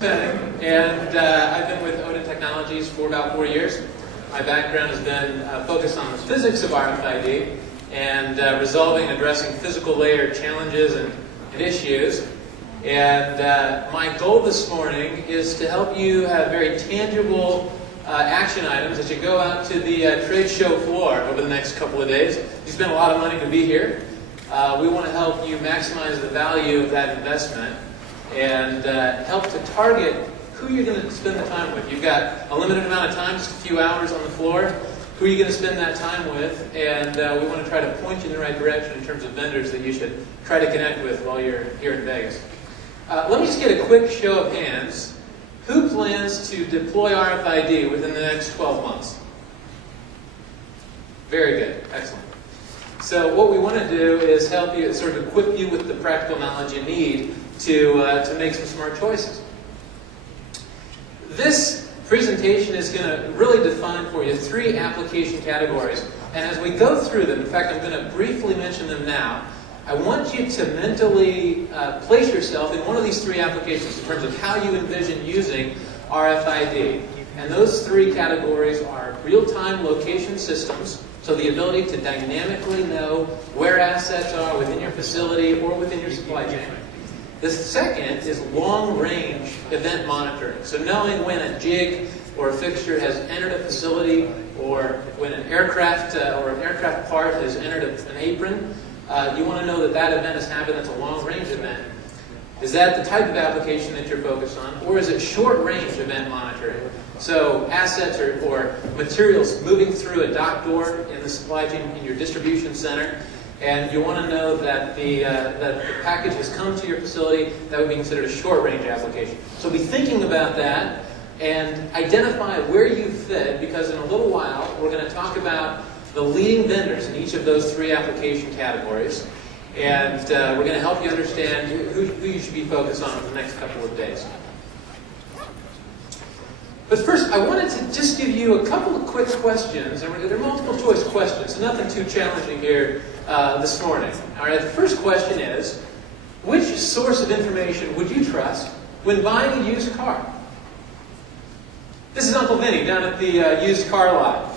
Fennig, and I've been with ODINtechnologies for about 4 years. My background has been focused on the physics of RFID and resolving and addressing physical layer challenges and issues. And my goal this morning is to help you have very tangible action items as you go out to the trade show floor over the next couple of days. You spent a lot of money to be here. We want to help you maximize the value of that investment and help to target who you're going to spend the time with. You've got a limited amount of time, just a few hours on the floor. Who are you going to spend that time with? And we want to try to point you in the right direction in terms of vendors that you should try to connect with while you're here in Vegas. Let me just get a quick show of hands. Who plans to deploy RFID within the next 12 months? Very good. Excellent. So what we want to do is help you, sort of equip you with the practical knowledge you need to make some smart choices. This presentation is going to really define for you 3 application categories. And as we go through them, in fact, I'm going to briefly mention them now. I want you to mentally place yourself in one of these 3 applications in terms of how you envision using RFID. And those 3 categories are real-time location systems, so the ability to dynamically know where assets are within your facility or within your supply chain. The second is long-range event monitoring. So knowing when a jig or a fixture has entered a facility, or when an aircraft or an aircraft part has entered an apron, you want to know that that event has happened. That's a long-range event. Is that the type of application that you're focused on, or is it short-range event monitoring? So assets or materials moving through a dock door in the supply chain in your distribution center, and you want to know that the package has come to your facility. That would be considered a short-range application. So be thinking about that and identify where you fit, because in a little while we're going to talk about the leading vendors in each of those 3 application categories, and we're going to help you understand who you should be focused on for the next couple of days. But first, I wanted to just give you a couple of quick questions, and they're multiple choice questions, so nothing too challenging here this morning. All right, the first question is, which source of information would you trust when buying a used car? This is Uncle Vinny down at the used car lot.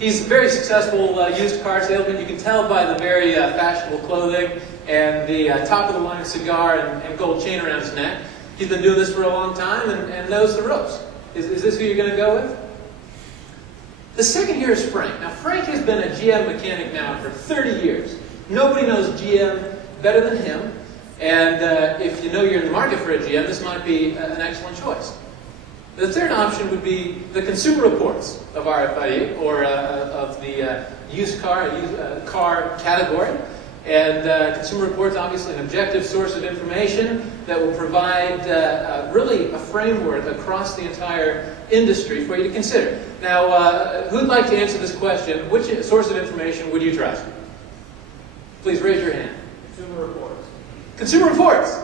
He's a very successful used car salesman. You can tell by the very fashionable clothing and the top-of-the-line cigar and gold chain around his neck. He's been doing this for a long time and knows the ropes. Is this who you're going to go with? The second here is Frank. Now, Frank has been a GM mechanic now for 30 years. Nobody knows GM better than him. And if you know you're in the market for a GM, this might be an excellent choice. The third option would be the consumer reports of RFID, or of the used car category. And consumer reports, obviously an objective source of information that will provide really a framework across the entire industry for you to consider. Now, who'd like to answer this question? Which source of information would you trust? Please raise your hand. Consumer reports. Consumer reports.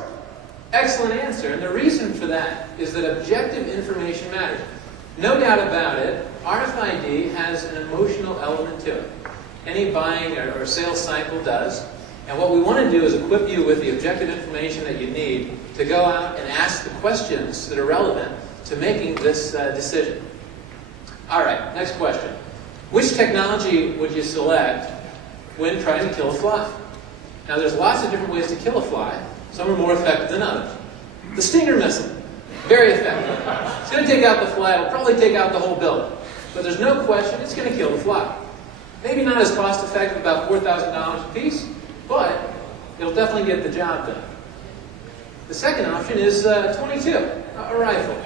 Excellent answer. And the reason for that is that objective information matters. No doubt about it, RFID has an emotional element to it. Any buying or sales cycle does. And what we want to do is equip you with the objective information that you need to go out and ask the questions that are relevant to making this decision. All right, next question. Which technology would you select when trying to kill a fly? Now, there's lots of different ways to kill a fly. Some are more effective than others. The Stinger missile, very effective. It's going to take out the fly. It'll probably take out the whole building. But there's no question it's going to kill the fly. Maybe not as cost effective, about $4,000 a piece, but it'll definitely get the job done. The second option is 22, a rifle.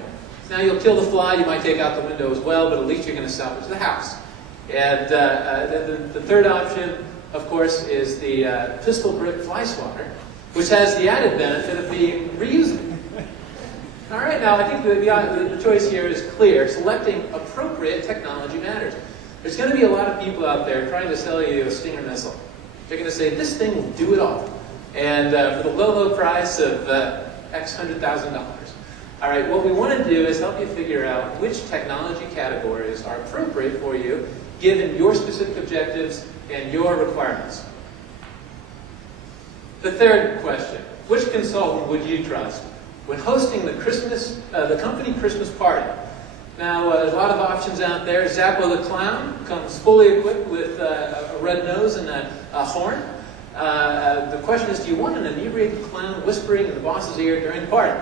Now you'll kill the fly, you might take out the window as well, but at least you're going to salvage the house. And the third option, of course, is the pistol grip fly swatter, which has the added benefit of being reusable. All right, now I think the choice here is clear. Selecting appropriate technology matters. There's going to be a lot of people out there trying to sell you a Stinger missile. They're going to say, this thing will do it all. And for the low, low price of X $100,000. All right, what we want to do is help you figure out which technology categories are appropriate for you, given your specific objectives and your requirements. The third question, which consultant would you trust when hosting the company Christmas party. Now, there's a lot of options out there. Zappo the Clown comes fully equipped with a red nose and a horn. The question is, do you want an inebriated clown whispering in the boss's ear during the party?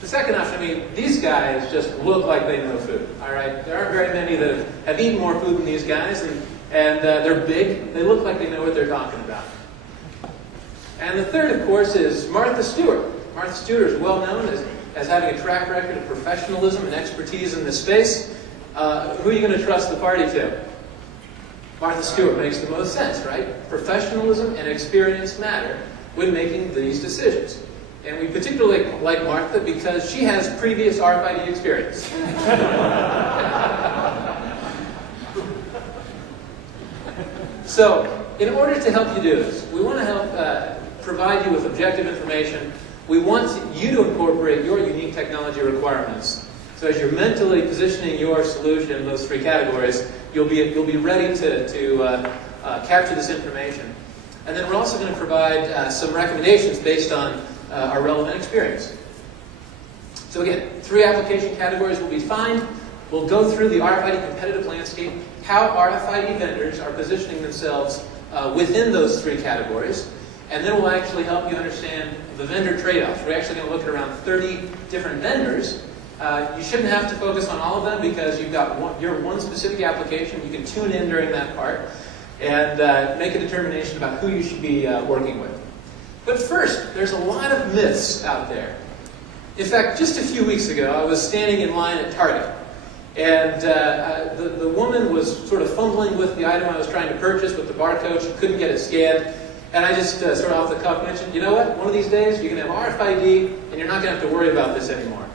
The second option, I mean, these guys just look like they know food, all right? There aren't very many that have eaten more food than these guys, and they're big. They look like they know what they're talking about. And the third, of course, is Martha Stewart. Martha Stewart is well known as having a track record of professionalism and expertise in this space. Who are you going to trust the party to? Martha Stewart makes the most sense, right? Professionalism and experience matter when making these decisions. And we particularly like Martha because she has previous RFID experience. So, in order to help you do this, we want to help provide you with objective information. We want you to incorporate your unique technology requirements. So as you're mentally positioning your solution in those three categories, you'll be ready to capture this information. And then we're also going to provide some recommendations based on our relevant experience. So again, 3 application categories will be defined. We'll go through the RFID competitive landscape, how RFID vendors are positioning themselves within those 3 categories. And then we'll actually help you understand the vendor trade-offs. We're actually going to look at around 30 different vendors. You shouldn't have to focus on all of them because you've got your one specific application. You can tune in during that part and make a determination about who you should be working with. But first, there's a lot of myths out there. In fact, just a few weeks ago, I was standing in line at Target. And the woman was sort of fumbling with the item I was trying to purchase with the barcode. She couldn't get it scanned. And I just sort of off the cuff mentioned, you know what? One of these days, you're going to have RFID, and you're not going to have to worry about this anymore.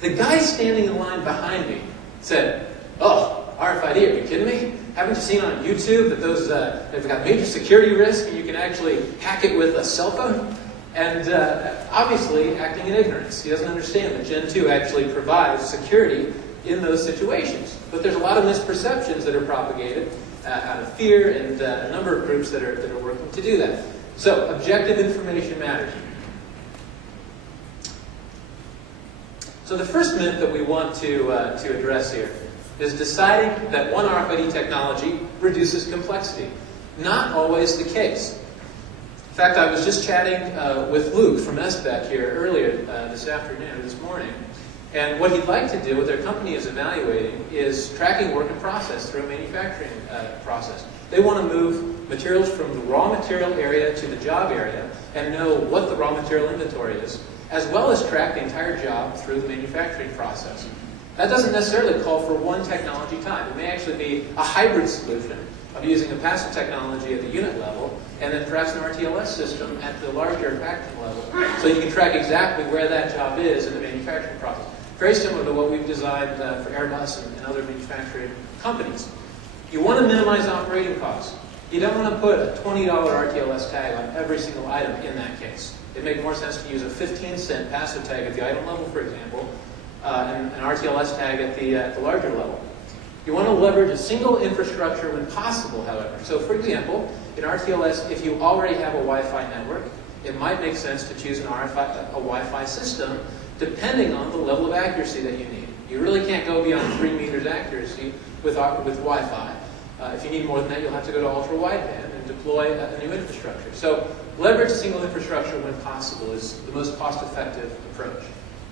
The guy standing in line behind me said, oh, RFID, are you kidding me? Haven't you seen on YouTube that they've got major security risk, and you can actually hack it with a cell phone? And obviously, acting in ignorance. He doesn't understand that Gen 2 actually provides security in those situations. But there's a lot of misperceptions that are propagated out of fear, and a number of groups that are working to do that. So, objective information matters. So the first myth that we want to address here is deciding that one RFID technology reduces complexity. Not always the case. In fact, I was just chatting with Luke from SBEC here earlier this afternoon, or this morning, and what he'd like to do, what their company is evaluating, is tracking work in process through a manufacturing process. They want to move materials from the raw material area to the job area and know what the raw material inventory is, as well as track the entire job through the manufacturing process. That doesn't necessarily call for one technology type. It may actually be a hybrid solution of using a passive technology at the unit level and then perhaps an RTLS system at the larger packaging level, so you can track exactly where that job is in the manufacturing process. Very similar to what we've designed for Airbus and other manufacturing companies. You want to minimize operating costs. You don't want to put a $20 RTLS tag on every single item in that case. It makes more sense to use a 15-cent passive tag at the item level, for example, and an RTLS tag at the larger level. You want to leverage a single infrastructure when possible, however. So, for example, in RTLS, if you already have a Wi-Fi network, it might make sense to choose a Wi-Fi system depending on the level of accuracy that you need. You really can't go beyond 3 meters accuracy with Wi-Fi. If you need more than that, you'll have to go to ultra-wideband and deploy a new infrastructure. So leverage a single infrastructure when possible is the most cost-effective approach.